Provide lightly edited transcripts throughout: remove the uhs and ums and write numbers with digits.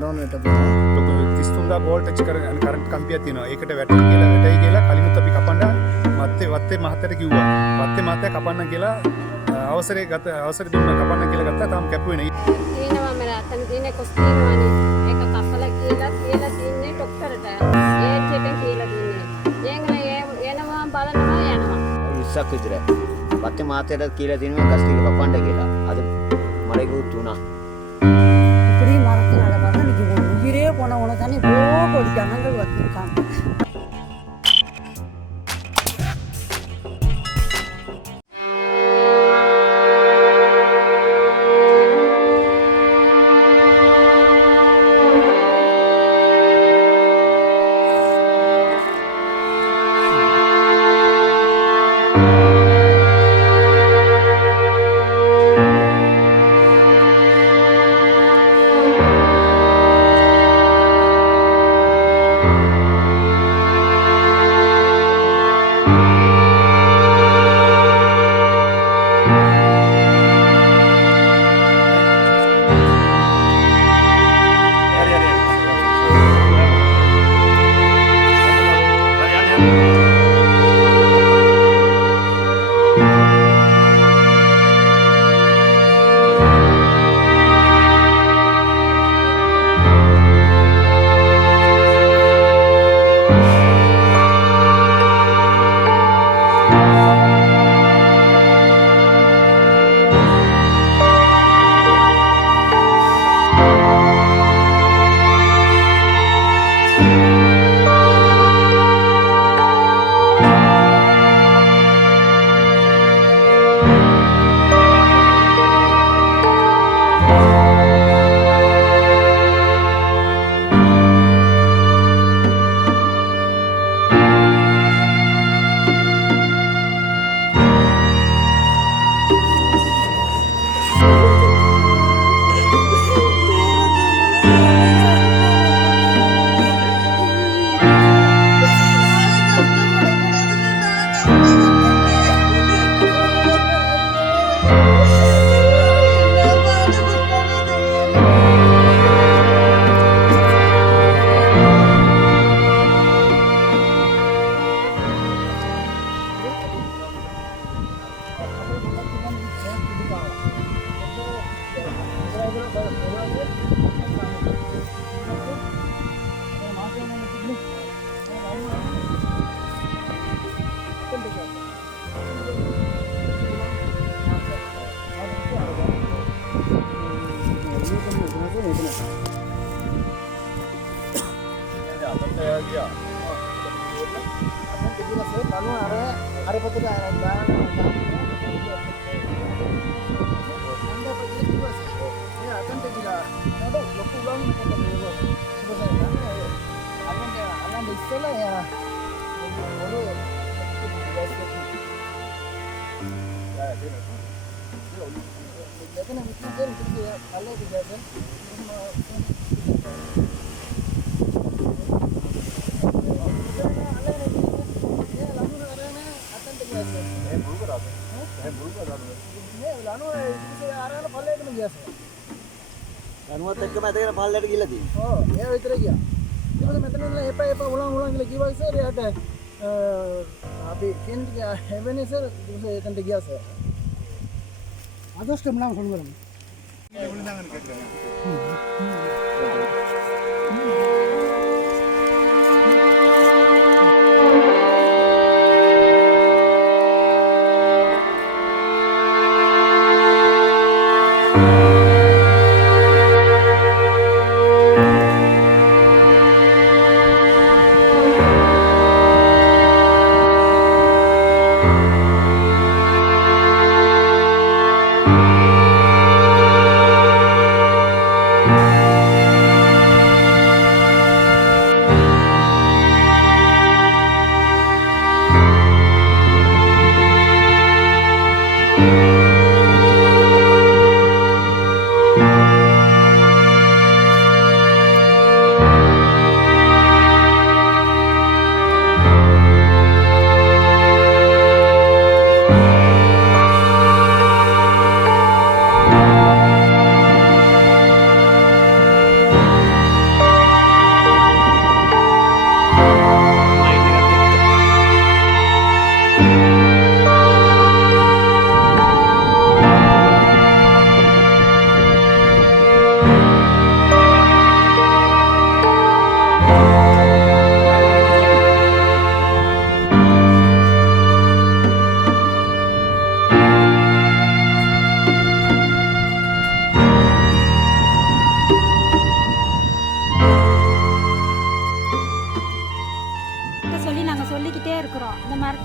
මරවන්නට පුළුවන්. ලොකු 33000 volt touch current කම්පියක් තියෙනවා. ඒකට වැටයි කියලා කලිනුත් අපි කපන්න වත්තේ මහත්තයට කිව්වා. වත්තේ මහත්තයා කපන්න කියලා අවසරය දුන්නා. කපන්න කියලා ගත්තා. තාම කැපුවේ නෑ. තියෙනවා මම අතන තියෙන කොස් තියෙනවානේ. ඒක කපලා කියලා තින්නේ ડોක්ටරට. ඒත් එකෙන් කියලා තින්නේ. එනවා බලනවා යනවා. 20ක් විතර. වත්තේ මාතයට කියලා තිනවා ගස් ටික කපන්න කියලා. අද මලෙකුත් තුනා. இப்படி மரத்தினால பார்த்தா இன்னைக்கு உயிரே போன உனக்கு கோடி ஜனங்கள் வச்சிருக்காங்க. ලනුවත් එක්කම ඇදගෙන පල්ලයට ගිහලා තියෙනවා. ඔව් එයා විතර ගියා. ඊට පස්සේ මෙතන ඉඳලා එපා උලන් කියලා කිව්වා සර් එයාට අපි කෙන්ට් හැවෙනේ සර් ඊට පස්සේ එතනට ගියා සර්. අදස්ට මනම් ෆෝන් කරමු.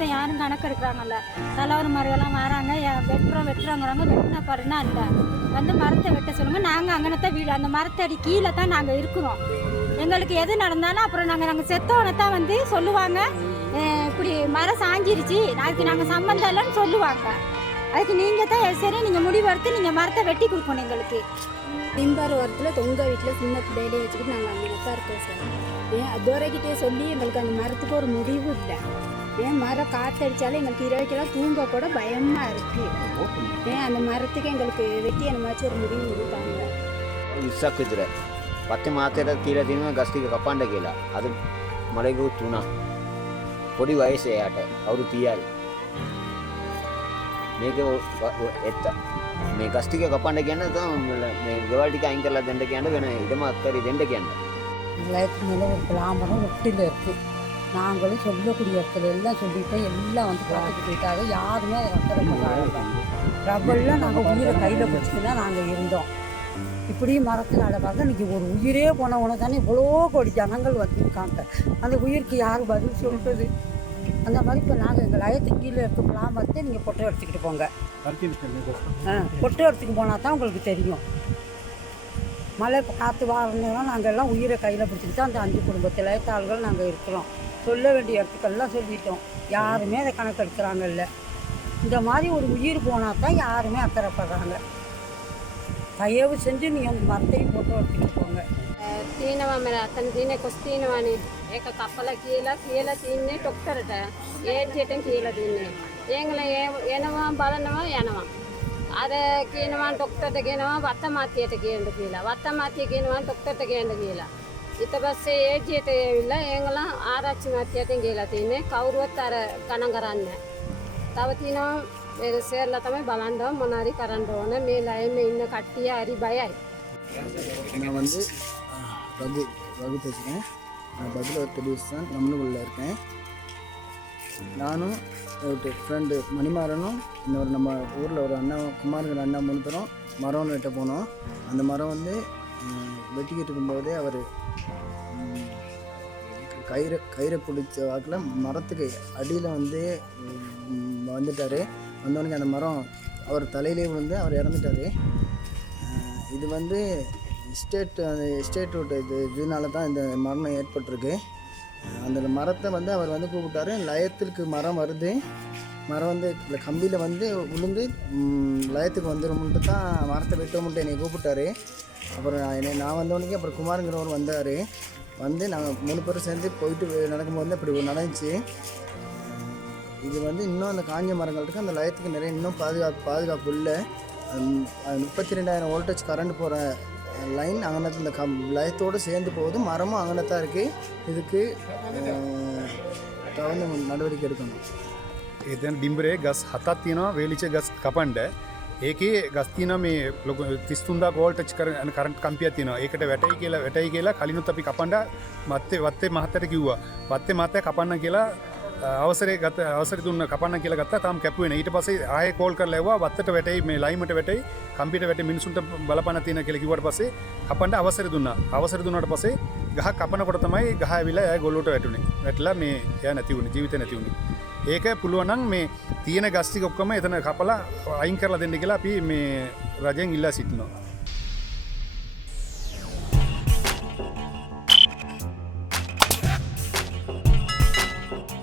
மரத்தை யாரும் கணக்கு எடுக்கிறாங்கல்ல. தலைவர் மாதிரிலாம் வராங்க, வெட்டுறோங்கிறாங்க. வெட்டின பாருன்னா இல்லை, வந்து மரத்தை வெட்ட சொல்லுங்கள். நாங்கள் அங்கனத்தான் வீடு, அந்த மரத்தடி கீழே தான் நாங்கள் இருக்கிறோம். எங்களுக்கு எது நடந்தாலும் அப்புறம் நாங்கள் செத்தவனை தான் வந்து சொல்லுவாங்க, இப்படி மரம் சாஞ்சிருச்சு, அதுக்கு நாங்கள் சம்மந்தம் இல்லைன்னு சொல்லுவாங்க. அதுக்கு நீங்கள் தான் சரி, நீங்கள் முடிவெடுத்து நீங்கள் மரத்தை வெட்டி கொடுக்கணும் எங்களுக்கு. திம்பார் ஓரத்தில் தொங்க வீட்டில் சின்ன பிள்ளையிலே வச்சுக்கிட்டு நாங்கள் அங்கே தான் இருக்கோம் சார். அதுவரைக்கிட்டே சொல்லி எங்களுக்கு அந்த மரத்துக்கு ஒரு முடிவு இல்லை. மரம் காற்றடிச்சாலும் எங்களுக்கு இரவைக்கெல்லாம் தூங்க கூட பயமாக இருக்குது. அந்த மரத்துக்கு எங்களுக்கு வெட்டி என்னமாச்சும் ஒரு முடிவு கொடுத்தாங்க. විස්සක් විතර පත්තේ මාතයට කියලා දෙනවා ගස් ටික කපන්න කියලා. අද මලේගු තුනා පොඩි වයසේ යාට අවුරුදු 30යි. මේක එත්ත මේ ගස් ටික කපන්න කියන්නේ තමයි මේ ගෙවල් ටික අයින් කරලා දෙන්න කියන්නේ වෙන ඉඩමක් හරි දෙන්න කියන්නේ. நிலையத்துக்கு மேலே ஒரு பிளாமரம் ஒட்டில் இருக்குது. நாங்களும் சொல்லக்கூடிய இடத்துல எல்லாம் சொல்லிட்டோம், எல்லாம் வந்து பார்த்துட்டு போயிட்டாங்க. யாருமே அதை ரத்தரப்படுறாங்க. ரப்பெல்லாம் நாங்கள் உயிரை கையில் பிடிச்சிட்டு தான் நாங்கள் இருந்தோம். இப்படியும் மரத்தினால பார்த்தா இன்றைக்கி ஒரு உயிரே போனவனை தானே இவ்வளோ கோடி ஜனங்கள் வந்துருக்காங்க. அந்த உயிருக்கு யார் பதில் சொல்கிறது? அந்த மாதிரி இப்போ நாங்கள் எங்கள் லயத்துக்கு கீழே இருக்க பிளாமரத்தை நீங்கள் பொட்டை எடுத்துக்கிட்டு போங்க. பொட்டை எடுத்துக்கு போனால் தான் உங்களுக்கு தெரியும். மழை காற்று வாரலாம் நாங்கள் எல்லாம் உயிரை கையில் பிடிச்சிட்டு தான் அந்த 5 குடும்பத்தில் ஆள்கள் நாங்கள் இருக்கிறோம். சொல்ல வேண்டிய இடத்துக்கெல்லாம் சொல்லிட்டோம், யாருமே அதை கணக்கெடுக்கிறாங்க இல்லை. இந்த மாதிரி ஒரு உயிர் போனால் தான் யாருமே அக்கறைப்படுறாங்க. தயவு செஞ்சு நீங்கள் அந்த மரத்தையும் போட்டு எடுத்துக்கிட்டு போங்க. තියෙනවා මම අතන තියෙන කොස් තියෙනවානේ, ඒක කපලා කියලා තින්නේ ડોක්ටරට ඒජ්ජෙන් කියලා තින්නේ. ඒගොල්ලෝ එනවා බලනවා යනවා. අර කියනවා ડોක්ටරට කියනවා වත්තමාතියට කියන්න කියලා. වත්තමාතිය කියනවා ડોක්ටරට කියන්න කියලා. ඊට පස්සේ ඒජ්ජෙට ඇවිල්ලා ඒගොල්ලෝ ආරච්චි මාතියට කියලා තින්නේ. කවුරුවත් අර ගණන් කරන්නේ. තව තියෙනවා මේ සර්ලා තමයි බලන්න මොනාරි කරන්න ඕන. මේ ලයින් ඉන්න කට්ටිය හරි බයයි. நான் வந்து ரகு பேசுகிறேன். நான் பதில் டெலிவிஷன் நம்மளுக்குள்ளே இருக்கேன். நானும் ஒரு ஃப்ரெண்டு மணிமாறனும் இன்னொரு நம்ம ஊரில் ஒரு அண்ணா குமாருங்கிற அண்ணா 3 பேரும் மரம் வெட்ட போனோம். அந்த மரம் வந்து வெட்டிக்கிட்டு இருக்கும்போதே அவர் கயிறை பிடிச்ச வாக்கில் மரத்துக்கு அடியில் வந்து வந்துட்டார். வந்தோடனே அந்த மரம் அவர் தலையிலே விழுந்து அவர் இறந்துட்டார். இது வந்து எஸ்டேட் ரோட்டு இதனால தான் இந்த மரணம் ஏற்பட்டிருக்கு. அந்த மரத்தை வந்து அவர் வந்து கூப்பிட்டாரு. லயத்திற்கு மரம் வருது, மரம் வந்து இந்த கம்பியில் வந்து விழுந்து லயத்துக்கு வந்துடும்ன்ட்டு தான் மரத்தை வெட்டோம்ன்ட்டு என்னை கூப்பிட்டாரு. அப்புறம் நான் வந்தவனுக்கு அப்புறம் குமாருங்கிறவர் வந்தார். வந்து நாங்கள் 3 பேரும் சேர்ந்து போயிட்டு நடக்கும்போது அப்படி நடந்துச்சு. இது வந்து இன்னும் அந்த காஞ்ச மரங்கள் இருக்குது. அந்த லயத்துக்கு நிறைய இன்னும் பாதுகாப்பு இல்லை. 32,000 வோல்டேஜ் கரண்ட் போகிற லைன் அங்கனத்து இந்த லயத்தோடு சேர்ந்து போகுது. மரமும் அங்கனத்தான் இருக்குது. இதுக்கு தகுந்த நடவடிக்கை எடுக்கணும். එතන ඩිම්බරේ ගස් 7ක් තියෙනවා වේලිච්ච ගස් කපන්න. ඒකේ ගස් තියෙනවා මේ ලොකු 33000 වෝල්ටේජ් කරන්ට් කම්පියක් තියෙනවා. ඒකට වැටයි කියලා කලිනුත් අපි කපන්න වත්තේ මහත්තයට කිව්වා. වත්තේ මහත්තයා කපන්න කියලා අවසරය දුන්න කපන්න කියලා ගත්තා. තාම කැපුවේ නැහැ. ඊට පස්සේ ආයෙ කෝල් කරලා ඇව්වා වත්තට වැටයි මේ ලයිමට වැටයි කම්පියට වැටි මිනිසුන්ට බලපන්න තියෙන කියලා කිව්වට පස්සේ කපන්න අවසරය දුන්නා. අවසරය දුන්නාට පස්සේ ගහ කපනකොට තමයි ගහ ඇවිල්ලා එයා ගොල්ලොට වැටුනේ. වැටලා මේ එයා නැති වුණේ, ජීවිතේ නැති වුණේ. ඒක පුළුවන් නම් මේ තියෙන ගස් ටික ඔක්කොම එතන කපලා අයින් කරලා දෙන්න කියලා අපි මේ රජෙන් ඉල්ලා සිටිනවා.